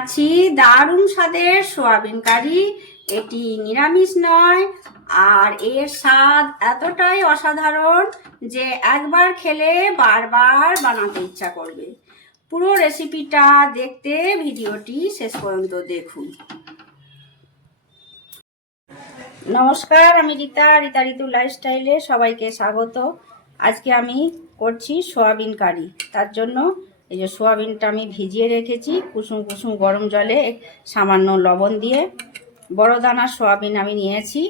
বানাচ্ছি দারুণ স্বাদের সোয়াবিন কারি। এটি নিরামিষ নয়, আর এর স্বাদ এতটাই অসাধারণ যে একবার খেলে বারবার বানাতে ইচ্ছা করবে। পুরো রেসিপিটা দেখতে ভিডিওটি শেষ পর্যন্ত দেখুন। নমস্কার, আমি রীতা ঋতু লাইফস্টাইলে সবাইকে স্বাগত। আজকে আমি করছি সোয়াবিন কারি। তার জন্য এই যে সোয়াবিনটা আমি ভিজিয়ে রেখেছি কুসুম কুসুম গরম জলে সামান্য লবণ দিয়ে। বড় দানার সোয়াবিন আমি নিয়েছি।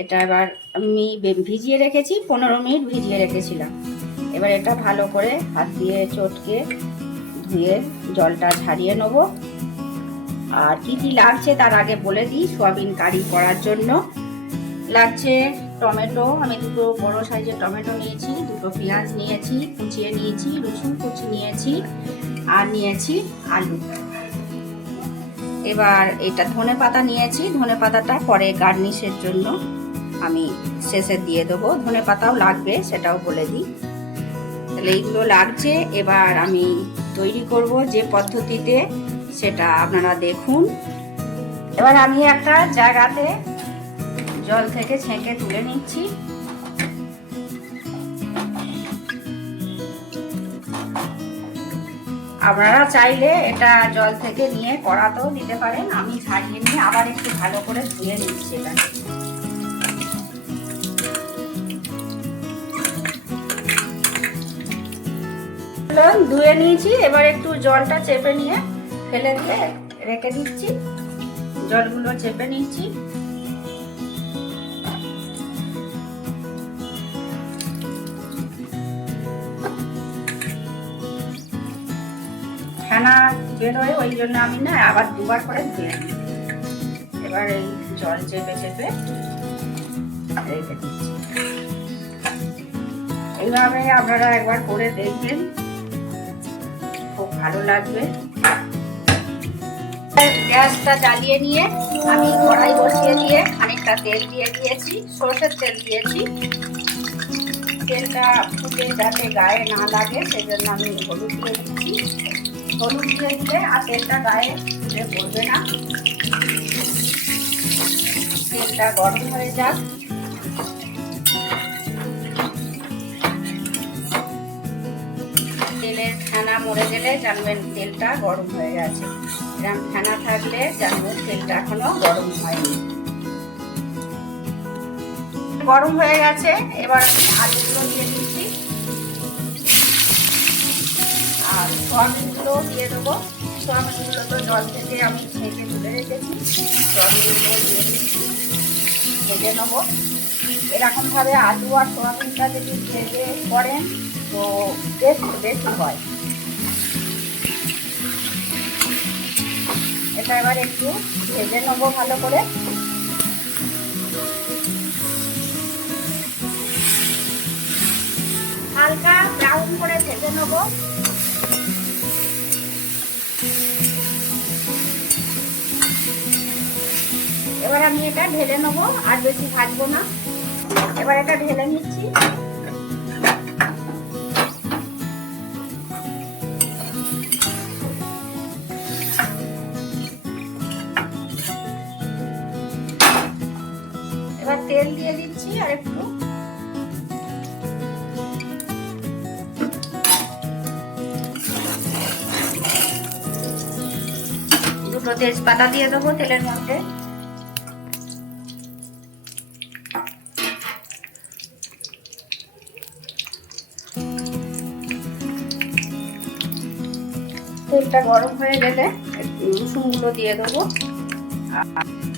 এটা এবার আমি ভিজিয়ে রেখেছি, 15 মিনিট ভিজিয়ে রেখেছিলাম। এবার এটা ভালো করে হাত দিয়ে চটকে ধুয়ে জলটা ঝারিয়ে নেব। আর কি কি লাগছে তার আগে বলে দিই। সোয়াবিন কারি করার জন্য লাগছে টমেটো, আমি দুটো বড় সাইজের টমেটো নিয়েছি, দুটো পেঁয়াজ নিয়েছি কুচিয়ে নিয়েছি, রসুন কুচি নিয়েছি, আর নিয়েছি আলু। এবার এটা ধনে পাতা নিয়েছি, ধনে পাতাটা পরে গার্নিশের জন্য আমি শেষে দিয়ে দেবো। ধনে পাতাও লাগবে, সেটাও বলে দিই। তাহলে এইগুলো লাগছে। এবার আমি তৈরি করব যে পদ্ধতিতে, সেটা আপনারা দেখুন। এবার আমি একটা জায়গাতে জল থেকে ছেঁকে তুলে নিচ্ছি। আপনারা চাইলে এটা জল থেকে নিয়ে কড়াতেও দিতে পারেন। আমি ঝাড়িয়ে নিয়ে আবার একটু ভালো করে ধুয়ে নিচ্ছি এটা। ধুয়ে নিয়েছি। এবার একটু জলটা চেপে নিয়ে ফেলে দিয়ে রেখে দিচ্ছি। জলগুলো চেপে নিচ্ছি। ফেনা বেরোয়, ওই জন্য আমি না আবার দুবার করে ধুয়ে নিই। এবার এই জল চেপে চেপে রেখে দিচ্ছি। এইভাবে আপনারা একবার করে দেখবেন, খুব ভালো লাগবে। গ্যাসটা জ্বালিয়ে নিয়ে আমি কড়াই বসিয়ে দিয়ে খানিকটা তেল দিয়ে দিয়েছি, সরষের তেল দিয়েছি। তেলটা ফুটে যাতে গায়ে না লাগে সেজন্য আমি হলুদ দিয়ে দিচ্ছি। হলুদ দিয়ে দিলে আর তেলটা গায়ে ফুটে পড়বে না। তেলটা গরম হয়ে যাক। তেলের ফেনা মরে গেলে জানবেন তেলটা গরম হয়ে গেছে। এরকম ফেনা থাকলে জানবেন তেলটা এখনো গরম হয়নি। গরম হয়ে গেছে। এবার আলুগুলো দিয়ে দিচ্ছি আর সোয়াবিনগুলো দিয়ে দেবো। সোয়াবিনগুলো তো জল থেকে আমি ছেঁকে তুলে রেখেছি। সোয়াবিনগুলো দিয়ে দিচ্ছি, ভেজে নেবো। এরকমভাবে আলু আর সোয়াবিনটা যদি ভেজে করেন তো টেস্ট বেশি হয়। এটা এবার একটু ভেজে নেবো ভালো করে। হালকা ব্রাউন করে ভেজে নেবো। এবার আমি এটা ঢেলে নেবো, আর বেশি ভাজবো না। এবার এটা ঢেলে নিচ্ছি। এবার তেল দিয়ে দিচ্ছি আর একটু। দুটো তেজপাতা দিয়ে দেবো তেলের মধ্যে। তেলটা গরম হয়ে গেলে রসুনগুলো দিয়ে দেবো।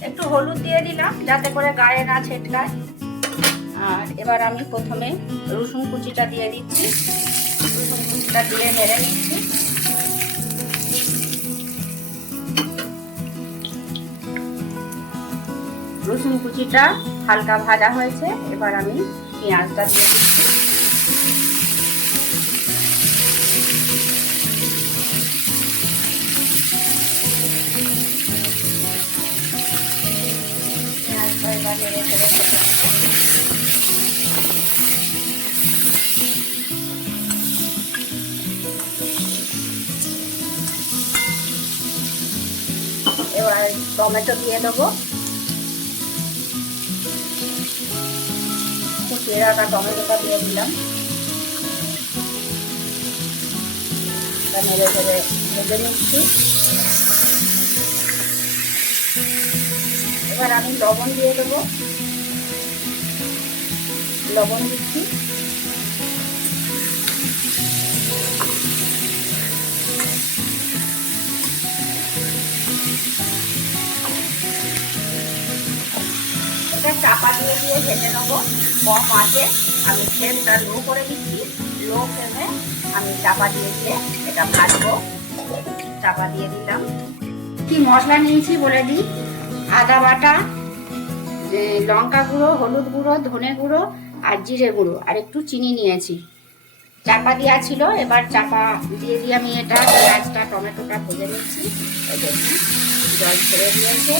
একটু হলুদ দিয়ে দিলাম যাতে করে গায়ে না ছেটকায়। আর এবার আমি প্রথমে রসুন কুচিটা দিয়ে দিচ্ছি। রসুন কুচিটা দিয়ে নেড়ে নিচ্ছি। রসুন কুচিটা হালকা ভাজা হয়েছে। এবার আমি পেঁয়াজটা দিয়ে দিচ্ছি। পেঁয়াজটা এবার নেড়ে চেড়ে ভেজে নেবো। টমেটো দিয়ে দেবো, কুচিয়ে রাখা টমেটোটা দিয়ে দিলাম। নেড়ে চেড়ে ভেজে নিচ্ছি। এবার আমি লবণ দিয়ে দেবো, লবণ দিচ্ছি। এটা চাপা দিয়ে দিয়ে ভেজে নেবো কম আঁচে। আমি ফ্লেমটা লো করে দিচ্ছি, লো ফ্লেমে আমি চাপা দিয়ে দিয়ে এটা ভাজবো। চাপা দিয়ে দিলাম। কি মশলা নিয়েছি বলে দিই, আদা বাটা, লঙ্কা গুঁড়ো, হলুদ গুঁড়ো, ধনে গুঁড়ো আর জিরে গুঁড়ো আর একটু চিনি নিয়েছি। চাপা দেওয়া ছিল, এবার চাপা দিয়ে দিয়ে আমি এটা পেঁয়াজটা টমেটোটা ভেজে নিচ্ছি। দেখুন জল ছেড়ে দিয়েছে,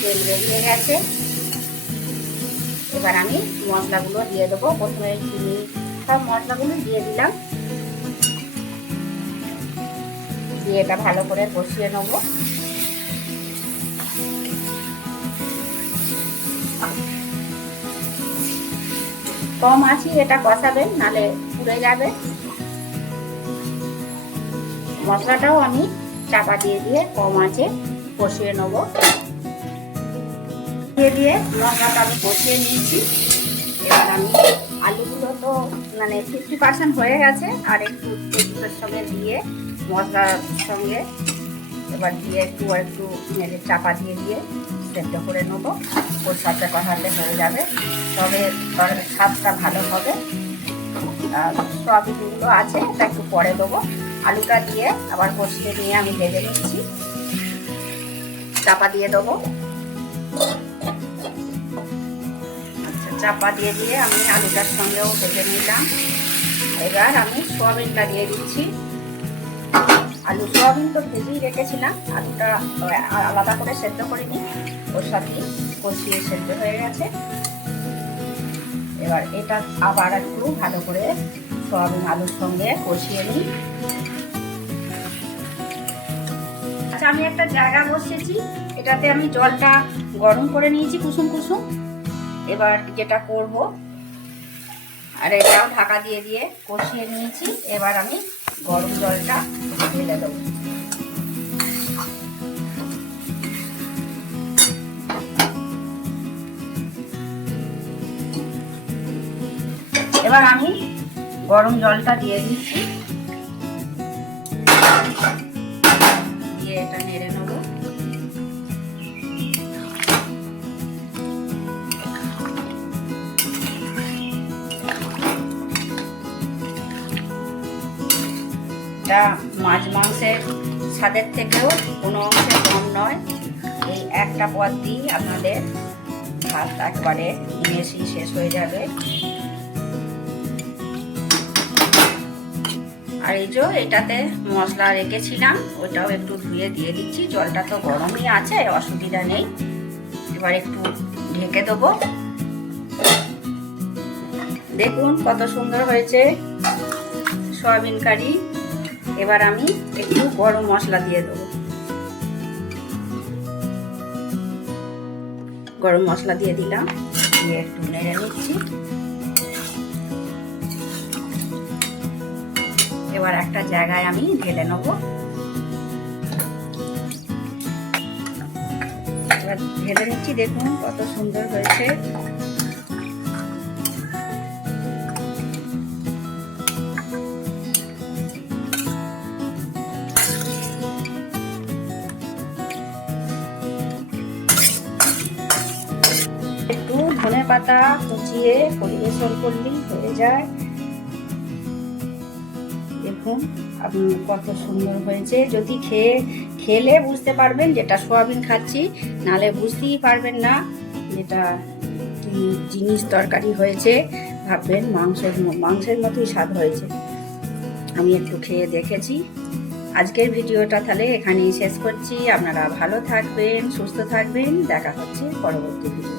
তেল বেরিয়ে গেছে। এবার আমি মশলাগুলো দিয়ে দেবো। প্রথমে চিনি সব মশলাগুলো দিয়ে দিলাম, দিয়ে এটা ভালো করে কষিয়ে নেব। কম আঁচে এটা কষাবেন, নালে পুড়ে যাবে। মশলাটাও আমি চাপা দিয়ে দিয়ে কম আঁচে কষিয়ে নেব। দিয়ে দিয়ে লঙ্কাটা আমি কষিয়ে নিয়েছি। এবার আমি আলুগুলো তো মানে 50% হয়ে গেছে, আর একটু তেলের সঙ্গে দিয়ে মশলার সঙ্গে এবার দিয়ে একটু নেড়ে চাপা দিয়ে দিয়ে সেদ্ধ করে নেবো। ওর সাথে কষাতে হয়ে যাবে, তবে স্বাদটা ভালো হবে। আর সয়াবিনগুলো আছে এটা একটু পরে দেবো। আলুটা দিয়ে আবার কষিয়ে নিয়ে আমি ভেজে নিচ্ছি। চাপা দিয়ে দেবো। আচ্ছা, চাপা দিয়ে দিয়ে আমি আলুটার সঙ্গেও ভেজে নিলাম। এবার আমি সয়াবিনটা দিয়ে দিচ্ছি। আলু সয়াবিন তো ভেজেই রেখেছিলাম, আলুটা আলাদা করে সেদ্ধ করিনি, ওর সাথে কষিয়ে সেদ্ধ হয়ে গেছে। এবার এটা আবার একটু ভালো করে সয়াবিন আলুর সঙ্গে কষিয়ে নিই। আচ্ছা, আমি একটা জায়গা বসিয়েছি, এটাতে আমি জলটা গরম করে নিয়েছি কুসুম কুসুম। এবার যেটা করব, আর এটাও ঢাকা দিয়ে দিয়ে কষিয়ে নিয়েছি। এবার আমি গরম জলটা ঢেলে দেবো। এবার আমি গরম জলটা দিয়ে দিচ্ছি, দিয়ে এটা নেড়ে নেব। এটা মাছ মাংসের স্বাদের থেকেও কোনো অংশে কম নয়। এই একটা পদ দিয়ে আপনাদের ভাত একবারে নিমেষেই শেষ হয়ে যাবে। আর এই যে এটাতে মশলা রেখেছিলাম, ওটাও একটু ধুয়ে দিয়ে দিচ্ছি। জলটা তো গরমই আছে, অসুবিধা নেই। এবার একটু ঢেকে দেবো। দেখুন কত সুন্দর হয়েছে সয়াবিন কারি। এবার আমি একটু গরম মশলা দিয়ে দেবো। গরম মশলা দিয়ে দিলাম, দিয়ে একটু নেড়ে নিচ্ছি। এবার একটা জায়গায় আমি ঢেলে নেব। এবার ঢেলে নিচ্ছি, দেখুন কত সুন্দর হয়েছে। একটু ধনেপাতা কুচিয়ে পরিবেশন করলেই হয়ে যায়। দেখুন আপনি কত সুন্দর হয়েছে। যদি খেলে বুঝতে পারবেন যেটা সয়াবিন খাচ্ছি, নালে বুঝতেই পারবেন না যেটা কি জিনিস তরকারি হয়েছে। ভাববেন মাংসের মতোই স্বাদ হয়েছে। আমি একটু খেয়ে দেখেছি। আজকের ভিডিওটা তাহলে এখানেই শেষ করছি। আপনারা ভালো থাকবেন, সুস্থ থাকবেন। দেখা হচ্ছে পরবর্তী ভিডিও।